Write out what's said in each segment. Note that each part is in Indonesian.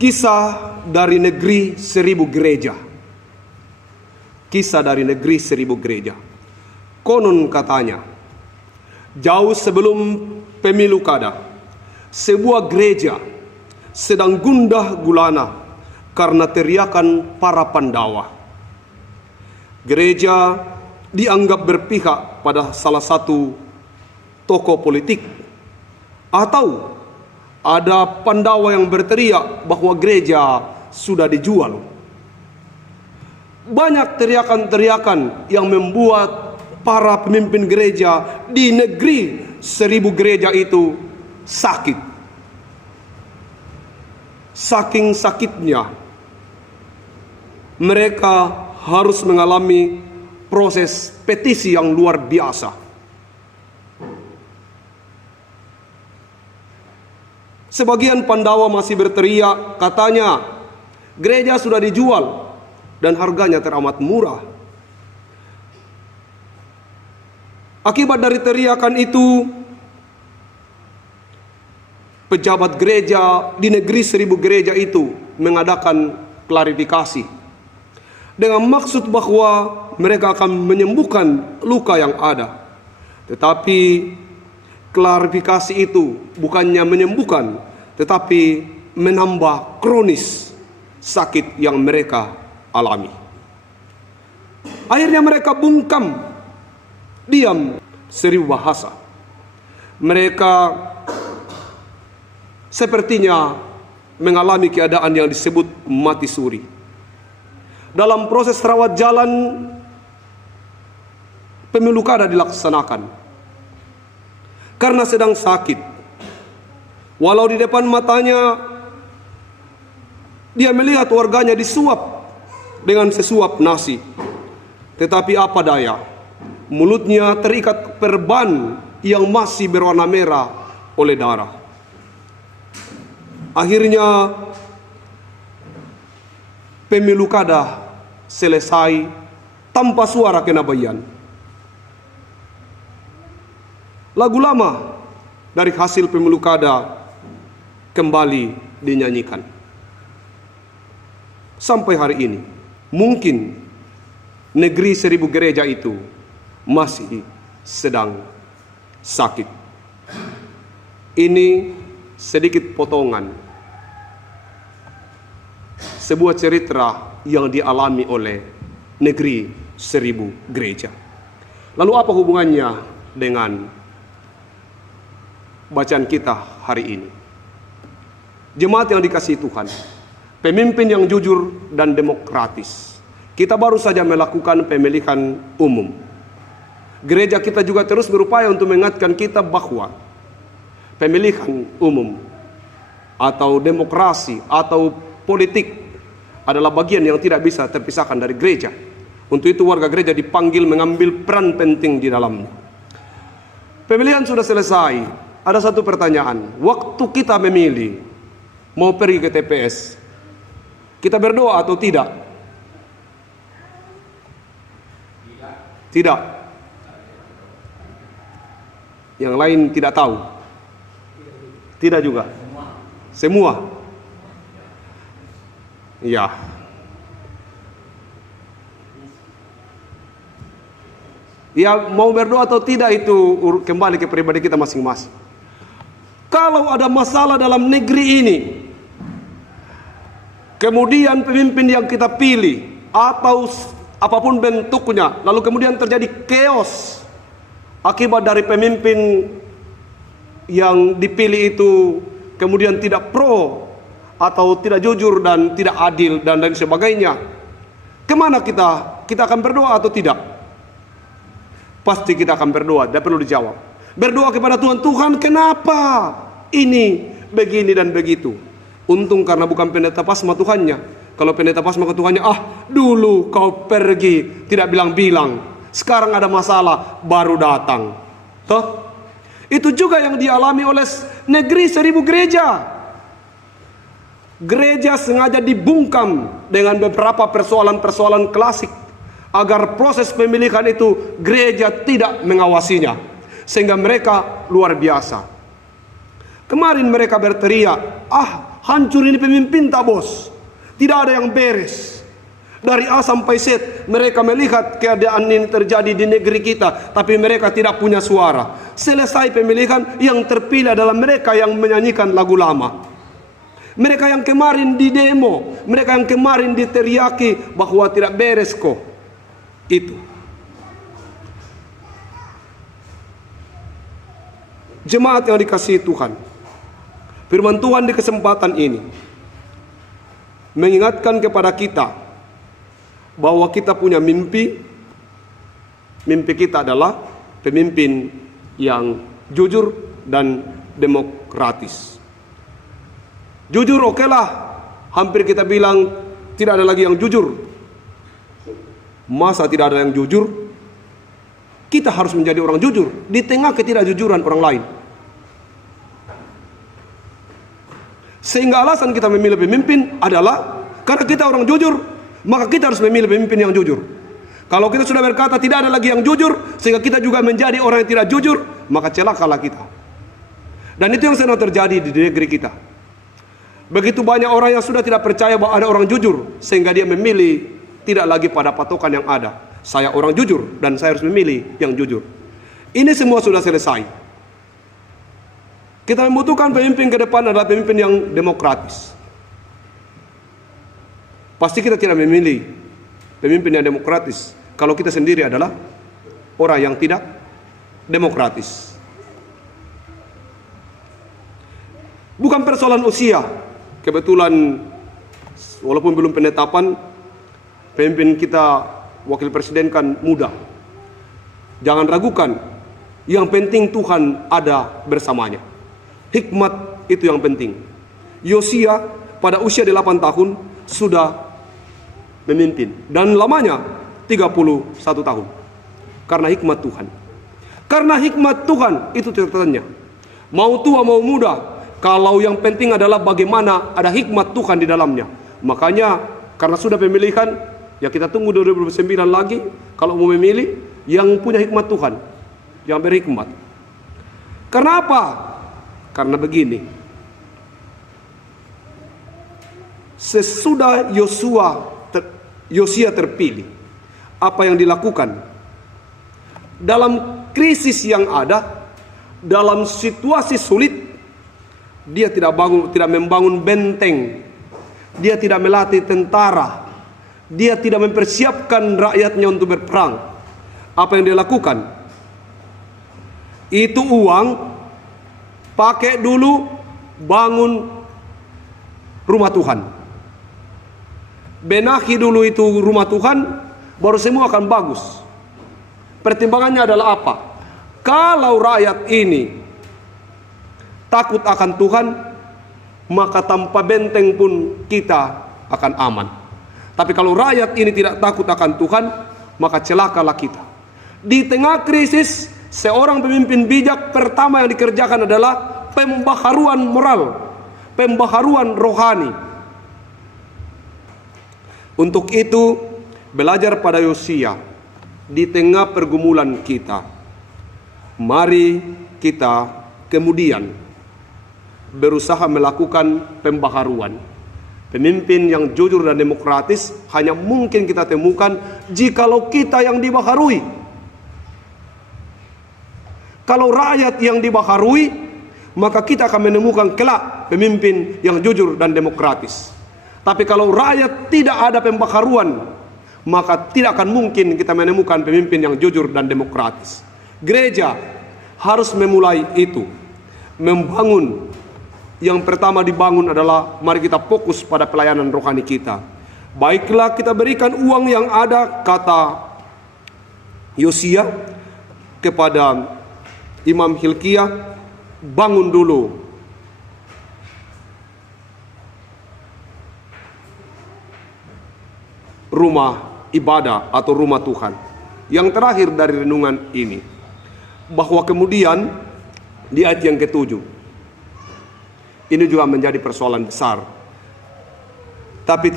Kisah dari negeri 1000 gereja. Kisah dari negeri 1000 gereja. Konon katanya, jauh sebelum pemilu kada, sebuah gereja sedang gundah gulana karena teriakan para Pandawa. Gereja dianggap berpihak pada salah satu tokoh politik, atau ada Pandawa yang berteriak bahwa gereja sudah dijual. Banyak teriakan-teriakan yang membuat para pemimpin gereja di negeri 1000 gereja itu sakit. Saking sakitnya, mereka harus mengalami proses petisi yang luar biasa. Sebagian Pandawa masih berteriak, katanya gereja sudah dijual dan harganya teramat murah. Akibat dari teriakan itu, pejabat gereja di negeri 1000 gereja itu mengadakan klarifikasi dengan maksud bahwa mereka akan menyembuhkan luka yang ada. Tetapi klarifikasi itu bukannya menyembuhkan, tetapi menambah kronis sakit yang mereka alami. Akhirnya mereka bungkam, diam, 1000 bahasa. Mereka sepertinya mengalami keadaan yang disebut mati suri. Dalam proses rawat jalan, pemilu kada dilaksanakan. Karena sedang sakit, walau di depan matanya dia melihat warganya disuap dengan sesuap nasi, tetapi apa daya, mulutnya terikat perban yang masih berwarna merah oleh darah. Akhirnya pemilu kada selesai tanpa suara kenabian. Lagu lama dari hasil pemilu kada kembali dinyanyikan. Sampai hari ini, mungkin negeri 1000 gereja itu masih sedang sakit. Ini sedikit potongan sebuah cerita yang dialami oleh negeri 1000 gereja. Lalu apa hubungannya dengan bacaan kita hari ini? Jemaat yang dikasihi Tuhan, pemimpin yang jujur dan demokratis. Kita baru saja melakukan pemilihan umum. Gereja kita juga terus berupaya untuk mengingatkan kita bahwa pemilihan umum atau demokrasi atau politik adalah bagian yang tidak bisa terpisahkan dari gereja. Untuk itu warga gereja dipanggil mengambil peran penting di dalamnya. Pemilihan sudah selesai. Ada satu pertanyaan, waktu kita memilih mau pergi ke TPS, kita berdoa atau tidak? Tidak. Yang lain tidak tahu? Tidak juga. Semua? Ya. Ya, mau berdoa atau tidak itu kembali ke pribadi kita masing-masing. Kalau ada masalah dalam negeri ini, kemudian pemimpin yang kita pilih atau apapun bentuknya, lalu kemudian terjadi chaos akibat dari pemimpin yang dipilih itu kemudian tidak pro atau tidak jujur dan tidak adil dan lain sebagainya, kemana kita? Kita akan berdoa atau tidak? Pasti kita akan berdoa, tidak perlu dijawab. Berdoa kepada Tuhan, Tuhan kenapa ini begini dan begitu? Untung karena bukan pendeta pasma Tuhannya. Kalau pendeta pasma ke Tuhannya, dulu kau pergi tidak bilang-bilang, sekarang ada masalah baru datang. Toh? Itu juga yang dialami oleh negeri 1000 gereja. Gereja sengaja dibungkam dengan beberapa persoalan-persoalan klasik agar proses pemilihan itu gereja tidak mengawasinya, sehingga mereka luar biasa. Kemarin mereka berteriak, Hancur ini pemimpin tak bos. Tidak ada yang beres. Dari A sampai Z mereka melihat keadaan ini terjadi di negeri kita, tapi mereka tidak punya suara. Selesai pemilihan, yang terpilih adalah mereka yang menyanyikan lagu lama. Mereka yang kemarin di demo, mereka yang kemarin diteriaki bahwa tidak beres kok. Itu. Jemaat yang dikasihi Tuhan, firman Tuhan di kesempatan ini mengingatkan kepada kita bahwa kita punya mimpi. Mimpi kita adalah pemimpin yang jujur dan demokratis. Jujur oke lah, hampir kita bilang tidak ada lagi yang jujur. Masa tidak ada yang jujur? Kita harus menjadi orang jujur di tengah ketidakjujuran orang lain. Sehingga alasan kita memilih pemimpin adalah karena kita orang jujur, maka kita harus memilih pemimpin yang jujur. Kalau kita sudah berkata tidak ada lagi yang jujur, sehingga kita juga menjadi orang yang tidak jujur, maka celakalah kita. Dan itu yang sedang terjadi di negeri kita. Begitu banyak orang yang sudah tidak percaya bahwa ada orang jujur, sehingga dia memilih tidak lagi pada patokan yang ada. Saya orang jujur dan saya harus memilih yang jujur. Ini semua sudah selesai. Kita membutuhkan pemimpin ke depan adalah pemimpin yang demokratis. Pasti kita tidak memilih pemimpin yang demokratis kalau kita sendiri adalah orang yang tidak demokratis. Bukan persoalan usia. Kebetulan walaupun belum penetapan, pemimpin kita wakil presiden kan muda. Jangan ragukan, yang penting Tuhan ada bersamanya. Hikmat itu yang penting. Yosia pada usia 8 tahun sudah memimpin, dan lamanya 31 tahun. Karena hikmat Tuhan. Karena hikmat Tuhan itu catatannya. Mau tua mau muda, kalau yang penting adalah bagaimana ada hikmat Tuhan di dalamnya. Makanya karena sudah pemilihan, ya kita tunggu 2029 lagi. Kalau mau memilih yang punya hikmat Tuhan, yang berhikmat. Karena apa? Karena begini. Sesudah Yosia terpilih, apa yang dilakukan? Dalam krisis yang ada, dalam situasi sulit, dia tidak membangun benteng. Dia tidak melatih tentara. Dia tidak mempersiapkan rakyatnya untuk berperang. Apa yang dia lakukan? Itu uang, pakai dulu, bangun rumah Tuhan. Benahi dulu itu rumah Tuhan, baru semua akan bagus. Pertimbangannya adalah apa? Kalau rakyat ini takut akan Tuhan, maka tanpa benteng pun kita akan aman. Tapi kalau rakyat ini tidak takut akan Tuhan, maka celakalah kita. Di tengah krisis, seorang pemimpin bijak pertama yang dikerjakan adalah pembaharuan moral, pembaharuan rohani. Untuk itu, belajar pada Yosia di tengah pergumulan kita. Mari kita kemudian berusaha melakukan pembaharuan. Pemimpin yang jujur dan demokratis hanya mungkin kita temukan jikalau kita yang dibaharui. Kalau rakyat yang dibaharui, maka kita akan menemukan kelak pemimpin yang jujur dan demokratis. Tapi kalau rakyat tidak ada pembaharuan, maka tidak akan mungkin kita menemukan pemimpin yang jujur dan demokratis. Gereja harus memulai itu. Membangun. Yang pertama dibangun adalah mari kita fokus pada pelayanan rohani kita. Baiklah kita berikan uang yang ada, kata Yosia kepada Imam Hilkiah, bangun dulu rumah ibadah atau rumah Tuhan. Yang terakhir dari renungan ini, bahwa kemudian di ayat yang ke-7, ini juga menjadi persoalan besar. Tetapi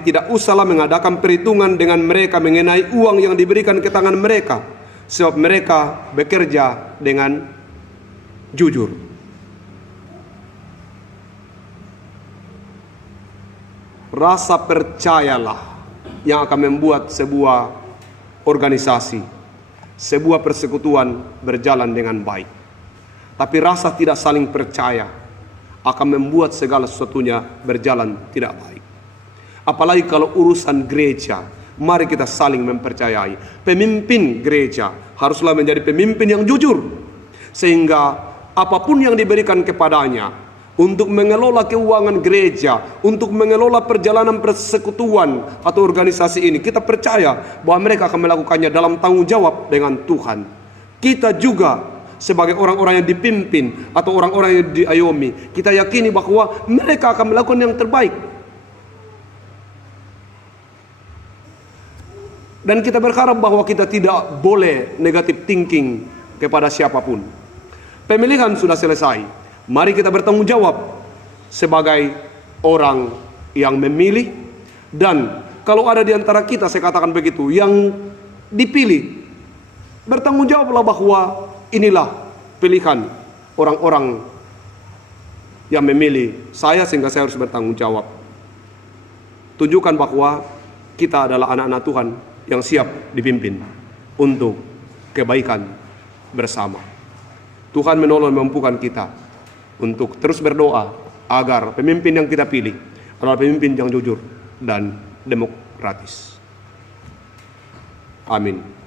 tidak usahlah mengadakan perhitungan dengan mereka mengenai uang yang diberikan ke tangan mereka, sebab mereka bekerja dengan jujur. rasa percayalah yang akan membuat sebuah organisasi, sebuah persekutuan berjalan dengan baik. Tapi rasa tidak saling percaya akan membuat segala sesuatunya berjalan tidak baik. Apalagi kalau urusan gereja, mari kita saling mempercayai. Pemimpin gereja haruslah menjadi pemimpin yang jujur, sehingga apapun yang diberikan kepadanya untuk mengelola keuangan gereja, untuk mengelola perjalanan persekutuan atau organisasi ini, kita percaya bahwa mereka akan melakukannya dalam tanggung jawab dengan Tuhan. Kita juga sebagai orang-orang yang dipimpin atau orang-orang yang diayomi, kita yakini bahwa mereka akan melakukan yang terbaik. Dan kita berharap bahwa kita tidak boleh negative thinking kepada siapapun. Pemilihan sudah selesai. Mari kita bertanggung jawab sebagai orang yang memilih. Dan kalau ada di antara kita, saya katakan begitu, yang dipilih, bertanggung jawablah bahwa inilah pilihan orang-orang yang memilih saya, sehingga saya harus bertanggung jawab. Tunjukkan bahwa kita adalah anak-anak Tuhan yang siap dipimpin untuk kebaikan bersama. Tuhan menolong memampukan kita untuk terus berdoa agar pemimpin yang kita pilih adalah pemimpin yang jujur dan demokratis. Amin.